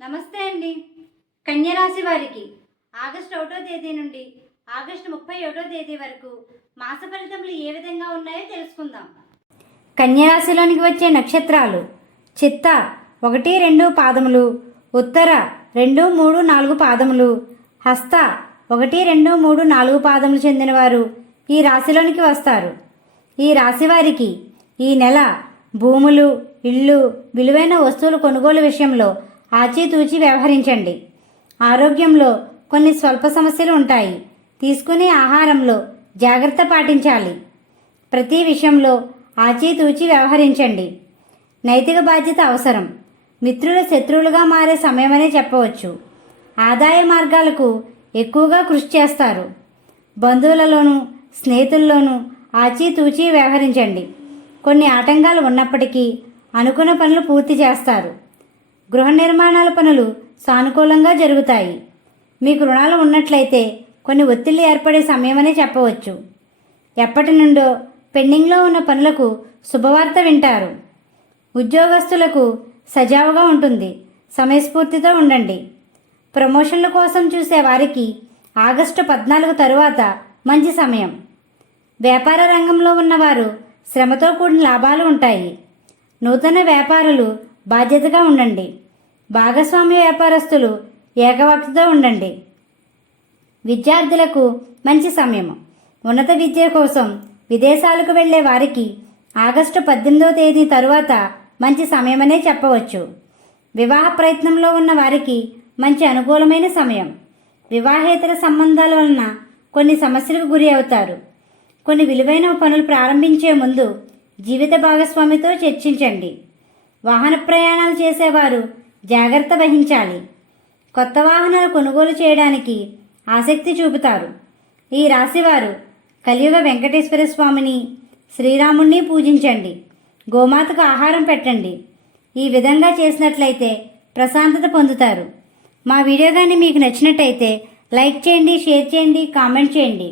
నమస్తే అండి. కన్యరాశి వారికి ఆగస్టు ఒకటో తేదీ నుండి ఆగస్టు ముప్పై ఒకటో తేదీ వరకు మాస ఫలితములు ఏ విధంగా ఉన్నాయో తెలుసుకుందాం. కన్యరాశిలోనికి వచ్చే నక్షత్రాలు చిత్త ఒకటి రెండు పాదములు ఉత్తర రెండు మూడు నాలుగు పాదములు హస్త ఒకటి రెండు మూడు నాలుగు పాదములు చెందినవారు ఈ రాశిలోనికి వస్తారు. ఈ రాశి వారికి ఈ నెల భూములు ఇళ్ళు విలువైన వస్తువులు కొనుగోలు విషయంలో ఆచితూచి వ్యవహరించండి. ఆరోగ్యంలో కొన్ని స్వల్ప సమస్యలు ఉంటాయి. తీసుకునే ఆహారంలో జాగ్రత్త పాటించాలి. ప్రతి విషయంలో ఆచితూచి వ్యవహరించండి. నైతిక బాధ్యత అవసరం. మిత్రులు శత్రువులుగా మారే సమయమనే చెప్పవచ్చు. ఆదాయ మార్గాలకు ఎక్కువగా కృషి చేస్తారు. బంధువులలోనూ స్నేహితుల్లోనూ ఆచితూచి వ్యవహరించండి. కొన్ని ఆటంకాలు ఉన్నప్పటికీ అనుకున్న పనులు పూర్తి చేస్తారు. గృహ నిర్మాణాల పనులు సానుకూలంగా జరుగుతాయి. మీకు రుణాలు ఉన్నట్లయితే కొన్ని ఒత్తిళ్ళు ఏర్పడే సమయమనే చెప్పవచ్చు. ఎప్పటి నుండో పెండింగ్లో ఉన్న పనులకు శుభవార్త వింటారు. ఉద్యోగస్తులకు సజావుగా ఉంటుంది. సమయస్ఫూర్తితో ఉండండి. ప్రమోషన్ల కోసం చూసే వారికి ఆగస్టు పద్నాలుగు తరువాత మంచి సమయం. వ్యాపార రంగంలో ఉన్నవారు శ్రమతో కూడిన లాభాలు ఉంటాయి. నూతన వ్యాపారులు బాధ్యతగా ఉండండి. భాగస్వామ్య వ్యాపారస్తులు ఏకవక్తతో ఉండండి. విద్యార్థులకు మంచి సమయం. ఉన్నత విద్య కోసం విదేశాలకు వెళ్ళే వారికి ఆగస్టు పద్దెనిమిదవ తేదీ తరువాత మంచి సమయమనే చెప్పవచ్చు. వివాహ ప్రయత్నంలో ఉన్న వారికి మంచి అనుకూలమైన సమయం. వివాహేతర సంబంధాల వలన కొన్ని సమస్యలకు గురి అవుతారు. కొన్ని విలువైన పనులు ప్రారంభించే ముందు జీవిత భాగస్వామితో చర్చించండి. వాహన ప్రయాణాలు చేసేవారు జాగ్రత్త వహించాలి. కొత్త వాహనాలు కొనుగోలు చేయడానికి ఆసక్తి చూపుతారు. ఈ రాశివారు కలియుగ వెంకటేశ్వర స్వామిని శ్రీరాముణ్ణి పూజించండి. గోమాతకు ఆహారం పెట్టండి. ఈ విధంగా చేసినట్లయితే ప్రశాంతత పొందుతారు. మా వీడియో కానీ మీకు నచ్చినట్టయితే లైక్ చేయండి షేర్ చేయండి కామెంట్ చేయండి.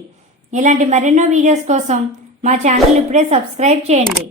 ఇలాంటి మరెన్నో వీడియోస్ కోసం మా ఛానల్ ఇప్పుడే సబ్స్క్రైబ్ చేయండి.